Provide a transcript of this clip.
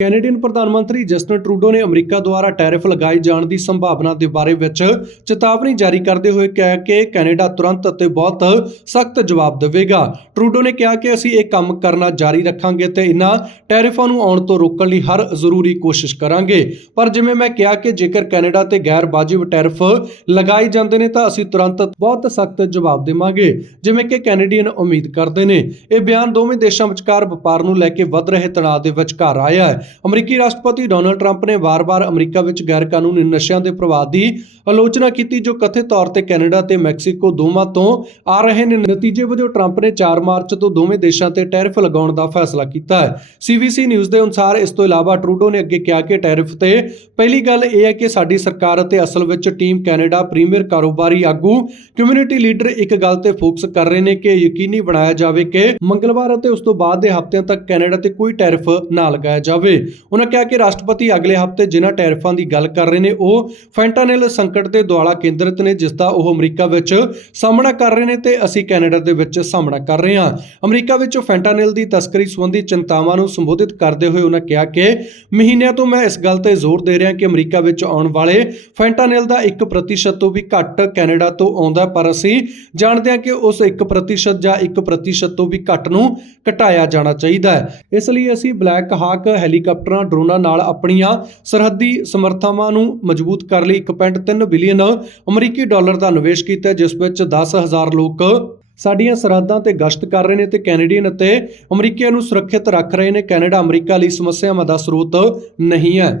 Canadian ਪ੍ਰਧਾਨ ਮੰਤਰੀ Justin Trudeau ਨੇ ਅਮਰੀਕਾ ਦੁਆਰਾ ਟੈਰਿਫ ਲਗਾਏ ਜਾਣ ਦੀ ਸੰਭਾਵਨਾ ਦੇ ਬਾਰੇ ਵਿੱਚ ਚੇਤਾਵਨੀ ਜਾਰੀ ਕਰਦੇ ਹੋਏ ਕਿਹਾ ਕਿ ਕੈਨੇਡਾ ਤੁਰੰਤ ਅਤੇ ਬਹੁਤ ਸਖਤ ਜਵਾਬ ਦੇਵੇਗਾ। ਟਰੂਡੋ ਨੇ ਕਿਹਾ ਕਿ ਅਸੀਂ ਇਹ ਕੰਮ ਕਰਨਾ ਜਾਰੀ ਰੱਖਾਂਗੇ ਤੇ ਇਹਨਾਂ ਟੈਰਿਫਾਂ ਨੂੰ ਆਉਣ ਤੋਂ ਰੋਕਣ ਲਈ ਹਰ ਜ਼ਰੂਰੀ ਕੋਸ਼ਿਸ਼ ਕਰਾਂਗੇ। ਪਰ ਜਿਵੇਂ ਮੈਂ ਕਿਹਾ ਕਿ ਜੇਕਰ ਕੈਨੇਡਾ ਤੇ ਗੈਰ ਵਾਜਿਬ ਟੈਰਿਫ ਲਗਾਏ ਜਾਂਦੇ ਨੇ ਤਾਂ ਅਸੀਂ ਤੁਰੰਤ ਬਹੁਤ ਸਖਤ ਜਵਾਬ ਦੇਵਾਂਗੇ। ਜਿਵੇਂ ਕਿ ਕੈਨੇਡੀਅਨ ਉਮੀਦ ਕਰਦੇ ਨੇ। ਇਹ ਬਿਆਨ ਦੋਵੇਂ ਦੇਸ਼ਾਂ ਵਿਚਕਾਰ ਵਪਾਰ ਨੂੰ ਲੈ ਕੇ ਵੱਧ ਰਹੇ ਤਣਾਅ ਦੇ ਵਿਚਕਾਰ ਆਇਆ ਹੈ। ਅਮਰੀਕੀ ਰਾਸ਼ਟਰਪਤੀ ਡੋਨਲਡ ਟਰੰਪ ਨੇ ਵਾਰ-ਵਾਰ ਅਮਰੀਕਾ ਵਿੱਚ ਗੈਰ ਕਾਨੂੰਨੀ ਨਸ਼ਿਆਂ ਦੇ ਪ੍ਰਭਾਵ ਦੀ ਆਲੋਚਨਾ ਕੀਤੀ, ਜੋ ਕਥਿਤ ਤੌਰ ਤੇ ਕੈਨੇਡਾ ਤੇ ਮੈਕਸੀਕੋ ਦੋਵਾਂ ਤੋਂ ਆ ਰਹੇ ਨੇ। ਨਤੀਜੇ ਵਜੋਂ ਟਰੰਪ ਨੇ 4 ਮਾਰਚ ਤੋਂ ਦੋਵੇਂ ਦੇਸ਼ਾਂ ਤੇ ਟੈਰਿਫ ਲਗਾਉਣ ਦਾ ਫੈਸਲਾ ਕੀਤਾ ਹੈ। ਸੀਬੀਸੀ ਨਿਊਜ਼ ਦੇ ਅਨੁਸਾਰ ਇਸ ਤੋਂ ਇਲਾਵਾ ਟਰੂਡੋ ਨੇ ਅੱਗੇ ਕਿਹਾ ਕਿ ਟੈਰਿਫ ਤੇ ਪਹਿਲੀ ਗੱਲ ਇਹ ਹੈ ਕਿ ਸਾਡੀ ਸਰਕਾਰ ਅਤੇ ਅਸਲ ਵਿੱਚ ਟੀਮ ਕੈਨੇਡਾ ਪ੍ਰੀਮੀਅਰ ਕਾਰੋਬਾਰੀ ਆਗੂ, ਕਮਿਊਨਿਟੀ ਲੀਡਰ ਇੱਕ ਗੱਲ ਤੇ ਫੋਕਸ ਕਰ ਰਹੇ ਨੇ ਕਿ ਯਕੀਨੀ ਬਣਾਇਆ ਜਾਵੇ ਕਿ ਮੰਗਲਵਾਰ ਅਤੇ ਉਸ ਤੋਂ ਬਾਅਦ ਦੇ ਹਫ਼ਤਿਆਂ ਤੱਕ ਕੈਨੇਡਾ ਤੇ ਕੋਈ ਟੈਰਿਫ ਨਾ ਲਗਾਇਆ ਜਾਵੇ। ਉਹਨਾਂ ਕਿਹਾ ਕਿ ਰਾਸ਼ਟਰਪਤੀ ਅਗਲੇ ਹਫ਼ਤੇ ਜਿਨ੍ਹਾਂ ਟੈਰਿਫਾਂ ਦੀ ਗੱਲ ਕਰ ਰਹੇ ਨੇ, ਉਹ ਫੈਂਟਾਨਿਲ ਸੰਕਟ ਦੇ ਦੁਆਲਾ ਕੇਂਦਰਿਤ ਨੇ, ਜਿਸ ਦਾ ਉਹ ਅਮਰੀਕਾ ਵਿੱਚ ਸਾਹਮਣਾ ਕਰ ਰਹੇ ਨੇ ਤੇ ਅਸੀਂ ਕੈਨੇਡਾ ਦੇ ਵਿੱਚ ਸਾਹਮਣਾ ਕਰ ਰਹੇ ਹਾਂ। ਅਮਰੀਕਾ ਵਿੱਚ ਫੈਂਟਾਨਿਲ ਦੀ ਤਸਕਰੀ ਸੰਬੰਧੀ ਚਿੰਤਾਵਾਂ ਨੂੰ ਸੰਬੋਧਿਤ ਕਰਦੇ ਹੋਏ ਉਹਨਾਂ ਕਿਹਾ ਕਿ ਮਹੀਨਿਆਂ ਤੋਂ ਮੈਂ ਇਸ ਗੱਲ ਤੇ ਜ਼ੋਰ ਦੇ ਰਿਹਾ ਕਿ ਅਮਰੀਕਾ ਵਿੱਚ ਆਉਣ ਵਾਲੇ ਫੈਂਟਾਨਿਲ ਦਾ 1% ਤੋਂ ਵੀ ਘੱਟ ਕੈਨੇਡਾ ਤੋਂ ਆਉਂਦਾ ਪਰ ਅਸੀਂ ਜਾਣਦੇ ਹਾਂ ਕਿ ਉਸ 1% ਜਾਂ 1% ਤੋਂ ਵੀ ਘੱਟ ਨੂੰ ਘਟਾਇਆ ਜਾਣਾ ਚਾਹੀਦਾ ਹੈ। ਇਸ ਲਈ ਅਸੀਂ ਬਲੈਕ ਹਾਕ ਹੈਲੀ ਹੈਲੀਕਾਪਟਰਾਂ, ਡਰੋਨਾਂ ਨਾਲ ਆਪਣੀਆਂ ਸਰਹੱਦੀ ਸਮਰੱਥਾਵਾਂ ਨੂੰ ਮਜ਼ਬੂਤ ਕਰਨ ਲਈ 1.3 ਬਿਲੀਅਨ ਅਮਰੀਕੀ ਡਾਲਰ ਦਾ ਨਿਵੇਸ਼ ਕੀਤਾ, ਜਿਸ ਵਿੱਚ 10000 ਲੋਕ ਸਾਡੀਆਂ ਸਰਹੱਦਾਂ ਤੇ ਗਸ਼ਤ ਕਰ ਰਹੇ ਨੇ ਤੇ ਕੈਨੇਡੀਅਨ ਅਤੇ ਅਮਰੀਕੀਆਂ ਨੂੰ ਸੁਰੱਖਿਅਤ ਰੱਖ ਰਹੇ ਨੇ। ਕੈਨੇਡਾ, ਅਮਰੀਕਾ ਲਈ ਸਮੱਸਿਆਵਾਂ ਦਾ ਸਰੋਤ ਨਹੀਂ ਹੈ।